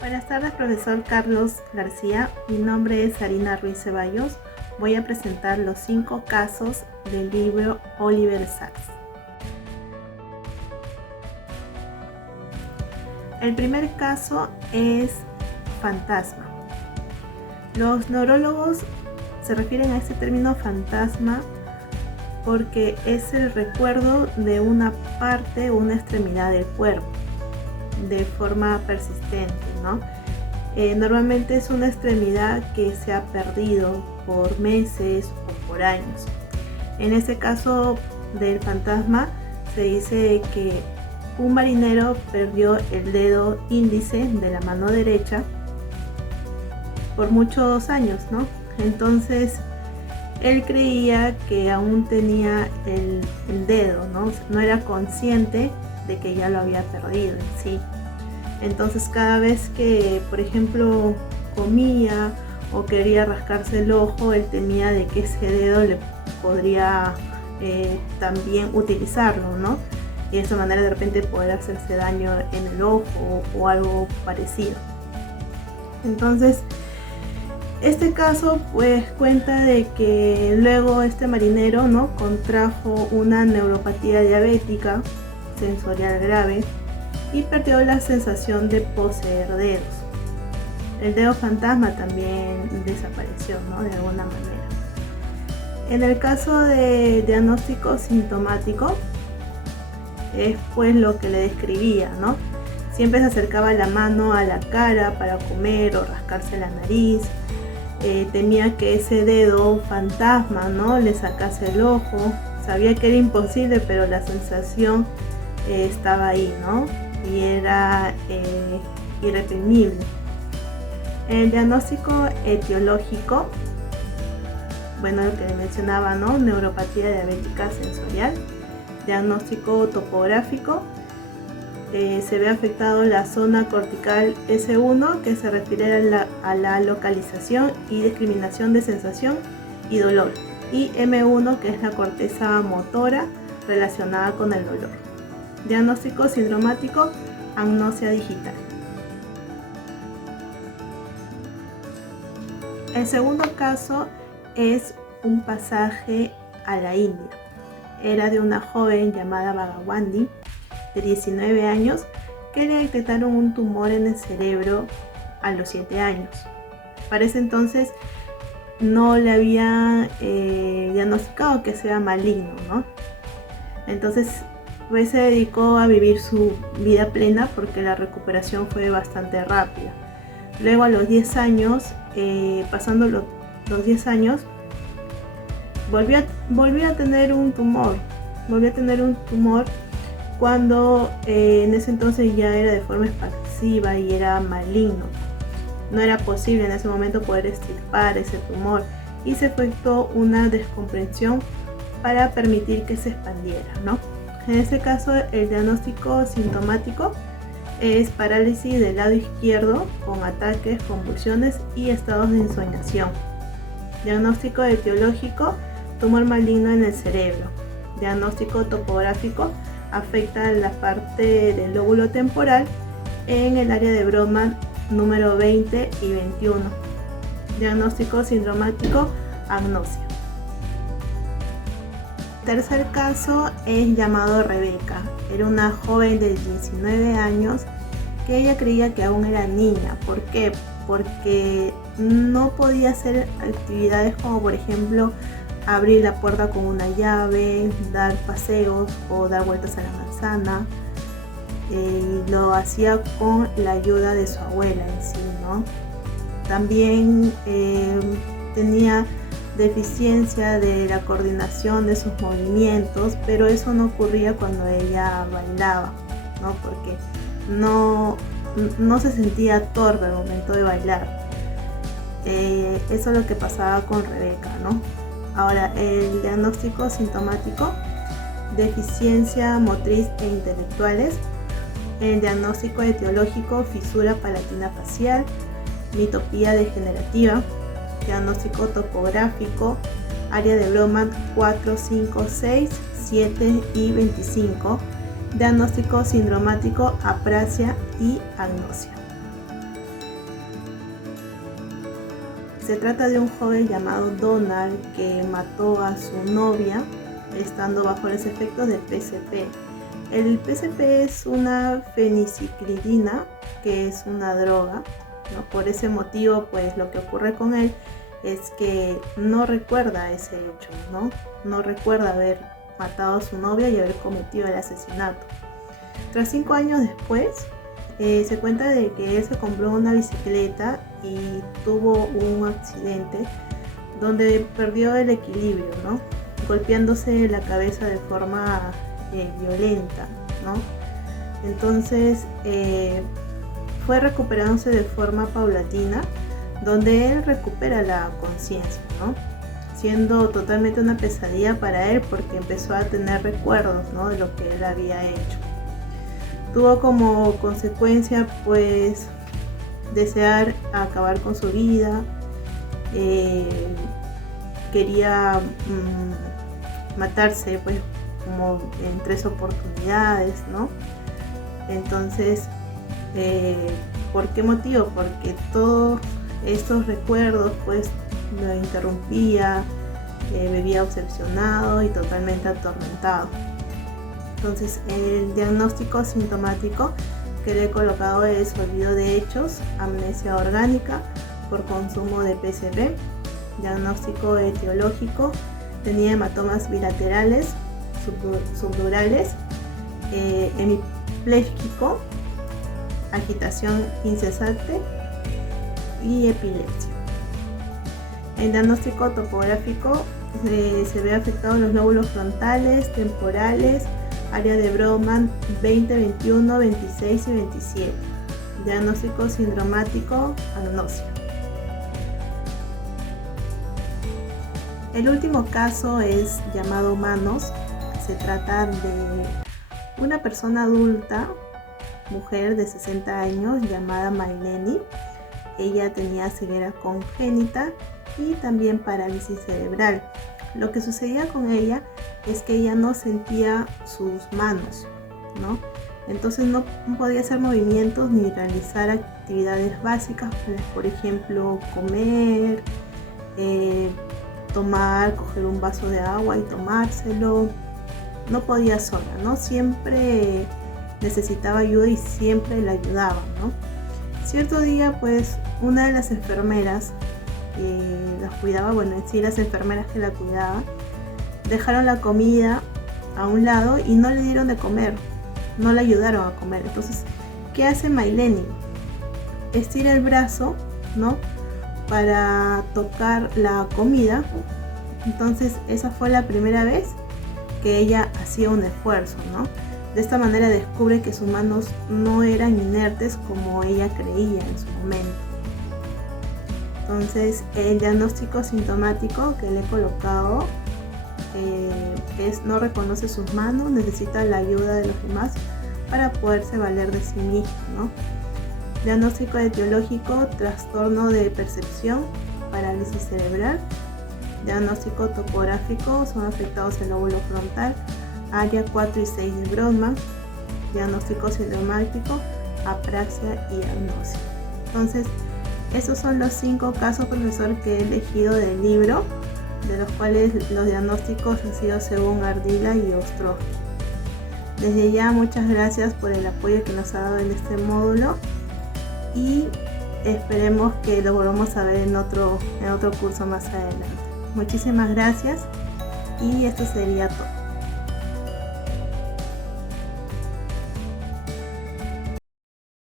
Buenas tardes, profesor Carlos García. Mi nombre es Sarina Ruiz Ceballos. Voy a presentar los 5 casos del libro Oliver Sacks. El primer caso es fantasma. Los neurólogos se refieren a este término fantasma porque es el recuerdo de una parte o una extremidad del cuerpo de forma persistente, ¿no? Normalmente es una extremidad que se ha perdido por meses o por años. En este caso del fantasma se dice que un marinero perdió el dedo índice de la mano derecha por muchos años, ¿no? Entonces él creía que aún tenía el dedo, ¿no? No era consciente de que ya lo había perdido en sí. Entonces cada vez que, por ejemplo, comía o quería rascarse el ojo, él temía de que ese dedo le podría también utilizarlo, ¿no? Y de esa manera de repente poder hacerse daño en el ojo o algo parecido. Entonces este caso pues cuenta de que luego este marinero, ¿no?, contrajo una neuropatía diabética sensorial grave y perdió la sensación de poseer dedos. El dedo fantasma también desapareció, ¿no?, de alguna manera. En el caso de diagnóstico sintomático es pues lo que le describía, ¿no? Siempre se acercaba la mano a la cara para comer o rascarse la nariz. Temía que ese dedo fantasma, ¿no?, le sacase el ojo. Sabía que era imposible, pero la sensación estaba ahí, ¿no? Y era irreprimible. El diagnóstico etiológico, bueno, lo que le mencionaba, ¿no?, neuropatía diabética sensorial. Diagnóstico topográfico, se ve afectado la zona cortical S1, que se refiere a la localización y discriminación de sensación y dolor, y M1, que es la corteza motora relacionada con el dolor. Diagnóstico sindromático, agnosia digital. El segundo caso es un pasaje a la India. Era de una joven llamada Bhagwandi, de 19 años, que le detectaron un tumor en el cerebro a los 7 años. Para ese entonces no le había diagnosticado que sea maligno, ¿no? Entonces pues se dedicó a vivir su vida plena porque la recuperación fue bastante rápida. Luego a los 10 años, pasando los 10 años, volvió a tener un tumor. Cuando en ese entonces ya era de forma expansiva y era maligno. No era posible en ese momento poder extirpar ese tumor y se efectuó una descompresión para permitir que se expandiera, ¿no? En este caso el diagnóstico sintomático es parálisis del lado izquierdo con ataques, convulsiones y estados de ensoñación. Diagnóstico etiológico, tumor maligno en el cerebro. Diagnóstico topográfico, afecta la parte del lóbulo temporal en el área de Brodmann número 20 y 21. Diagnóstico sindromático, agnosia. Tercer caso es llamado Rebeca. Era una joven de 19 años que ella creía que aún era niña. ¿Por qué? Porque no podía hacer actividades como, por ejemplo, abrir la puerta con una llave, dar paseos o dar vueltas a la manzana. Lo hacía con la ayuda de su abuela en sí, ¿no? También tenía deficiencia de la coordinación de sus movimientos, pero eso no ocurría cuando ella bailaba, ¿no? Porque no se sentía torpe al momento de bailar. Eso es lo que pasaba con Rebeca, ¿no? Ahora, el diagnóstico sintomático, deficiencia motriz e intelectuales. El diagnóstico etiológico, fisura palatina facial, mitopía degenerativa. Diagnóstico topográfico, área de Brodmann 4, 5, 6, 7 y 25. Diagnóstico sindromático, aprasia y agnosia. Se trata de un joven llamado Donald que mató a su novia estando bajo los efectos del PCP. El PCP es una feniciclidina, que es una droga, ¿no? Por ese motivo, pues lo que ocurre con él es que no recuerda ese hecho, no recuerda haber matado a su novia y haber cometido el asesinato. Tras 5 años después, se cuenta de que él se compró una bicicleta y tuvo un accidente donde perdió el equilibrio, ¿no? Golpeándose la cabeza de forma violenta, ¿no? Entonces fue recuperándose de forma paulatina, donde él recupera la conciencia, ¿no? Siendo totalmente una pesadilla para él porque empezó a tener recuerdos, ¿no? De lo que él había hecho. Tuvo como consecuencia pues desear acabar con su vida, quería matarse pues como en 3 oportunidades, ¿no? Entonces, ¿por qué motivo? Porque todos estos recuerdos pues lo interrumpía, vivía obsesionado y totalmente atormentado. Entonces el diagnóstico sintomático que le he colocado es olvido de hechos, amnesia orgánica por consumo de PCP. Diagnóstico etiológico, tenía hematomas bilaterales, subdurales, hemipléjico, agitación incesante y epilepsia. En diagnóstico topográfico se ve afectados los lóbulos frontales, temporales, área de Brodmann 20, 21, 26 y 27. Diagnóstico sindromático, agnosia. El último caso es llamado Manos. Se trata de una persona adulta, mujer de 60 años, llamada Maileni. Ella tenía ceguera congénita y también parálisis cerebral. Lo que sucedía con ella es que ella no sentía sus manos, ¿no? Entonces no podía hacer movimientos ni realizar actividades básicas, por ejemplo, comer, tomar, coger un vaso de agua y tomárselo. No podía sola, ¿no? Siempre necesitaba ayuda y siempre la ayudaban, ¿no? Cierto día, pues, una de las enfermeras las cuidaba, bueno, en sí las enfermeras que la cuidaban, dejaron la comida a un lado y no le dieron de comer, no le ayudaron a comer. Entonces, ¿qué hace Maileni? Estira el brazo, ¿no? Para tocar la comida. Entonces, esa fue la primera vez que ella hacía un esfuerzo, ¿no? De esta manera descubre que sus manos no eran inertes como ella creía en su momento. Entonces, el diagnóstico sintomático que le he colocado es no reconoce sus manos, necesita la ayuda de los demás para poderse valer de sí mismo, ¿no? Diagnóstico etiológico, trastorno de percepción, parálisis cerebral. Diagnóstico topográfico, son afectados el lóbulo frontal, área 4 y 6 de Brodmann. Diagnóstico sindromático, apraxia y agnosia. Entonces, esos son los 5 casos, profesor, que he elegido del libro, de los cuales los diagnósticos han sido según Ardila y Ostrowski. Desde ya, muchas gracias por el apoyo que nos ha dado en este módulo y esperemos que lo volvamos a ver en otro curso más adelante. Muchísimas gracias y esto sería todo.